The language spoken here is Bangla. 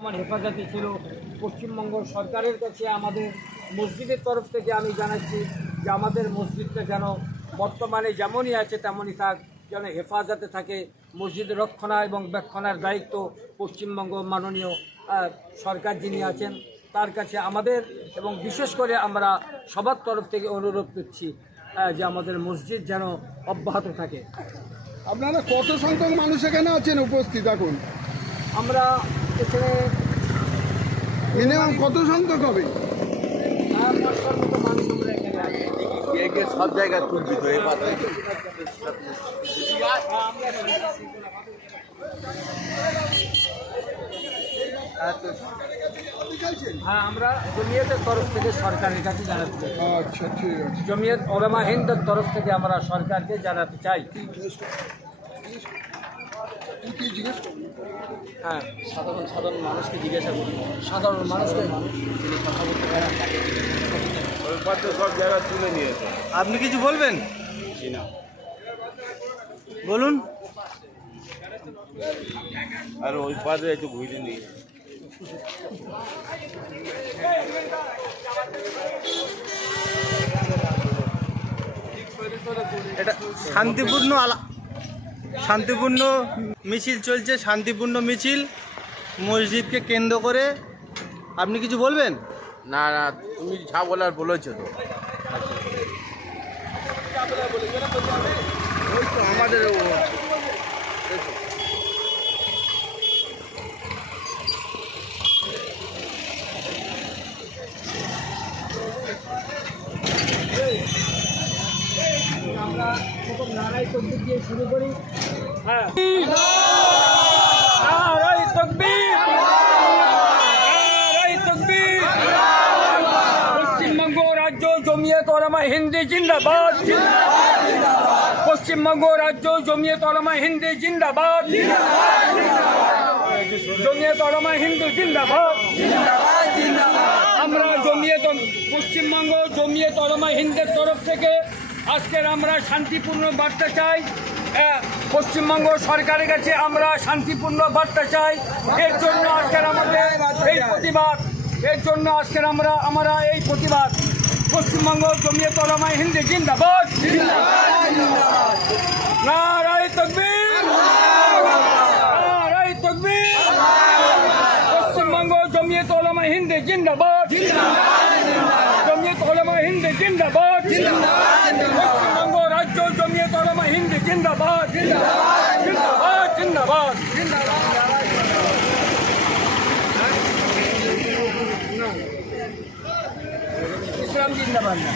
আমার হেফাজতে ছিল। পশ্চিমবঙ্গ সরকারের কাছে আমাদের মসজিদের তরফ থেকে আমি জানাচ্ছি যে আমাদের মসজিদটা যেন বর্তমানে যেমনই আছে তেমনই থাক, যেন হেফাজতে থাকে। মসজিদ রক্ষণা এবং বেক্ষণার দায়িত্ব পশ্চিমবঙ্গ মাননীয় সরকার যিনি আছেন তার কাছে আমাদের, এবং বিশেষ করে আমরা সবার তরফ থেকে অনুরোধ করছি যে আমাদের মসজিদ যেন অব্যাহত থাকে। আপনারা কত সংখ্যক মানুষ এখানে আছেন উপস্থিত এখন? আমরা এখানে মিনিমাম কত সংখ্যক হবে? 500 মতো মানুষ আমরা এখানে আছি। সব জায়গায় তুলবি তো এবার হ্যাঁ, আমরা জমিয়তের তরফ থেকে সরকারের কাছে জানাতে চাই। আচ্ছা, ঠিক আছে। জমিয়ত ওলামা হিন্দের তরফ থেকে আমরা সরকারকে জানাতে চাই। হ্যাঁ, সাধারণ মানুষকে জিজ্ঞাসা করি, সাধারণ মানুষকে সব জায়গায় তুলে নিয়েছে। আপনি কিছু বলবেন? বলুন। আর ওই পাশে একটু ঘুরে নিয়ে এটা শান্তিপূর্ণ মিছিল চলছে, শান্তিপূর্ণ মিছিল মসজিদকে কেন্দ্র করে। আপনি কিছু বলবেন? না না, তুমি যা বলার বলেছো তো। ওই তো আমাদের আমরা প্রথম নারাই তকবীর দিয়ে শুরু করি। হ্যাঁ, নারাই তকবীর, নারাই তকবীর। পশ্চিমবঙ্গ রাজ্য জমিয়ত ওলামা হিন্দ জিন্দাবাদ, পশ্চিমবঙ্গ রাজ্য জমিয়ত ওলামা হিন্দ জিন্দাবাদ, জমিয়ত ওলামা হিন্দু জিন্দাবাদ। আমরা পশ্চিমবঙ্গ জমিয়ত ওলামা হিন্দের তরফ থেকে আজকের আমরা শান্তিপূর্ণ বার্তা চাই। পশ্চিমবঙ্গ সরকারের কাছে আমরা শান্তিপূর্ণ বার্তা চাই। এর জন্য আজকের আমাদের এই প্রতিবাদ, এর জন্য আজকের আমরা এই প্রতিবাদ। পশ্চিমবঙ্গ জমিয়ত ওলামা হিন্দ জিন্দাবাদ, নারায়ে তাকবীর, নারায়ে তাকবীর। পশ্চিমবঙ্গ জমিয়ত ওলামা হিন্দ জিন্দাবাদ, জমিয়ত ওলামা হিন্দ জিন্দাবাদ। পশ্চিমবঙ্গ রাজ্য জমিয়ত ওলামা হিন্দ জিন্দাবাদ, জিন্দাবাদ, জিন্দাবাদ। ইসলাম জিন্দাবাদ না।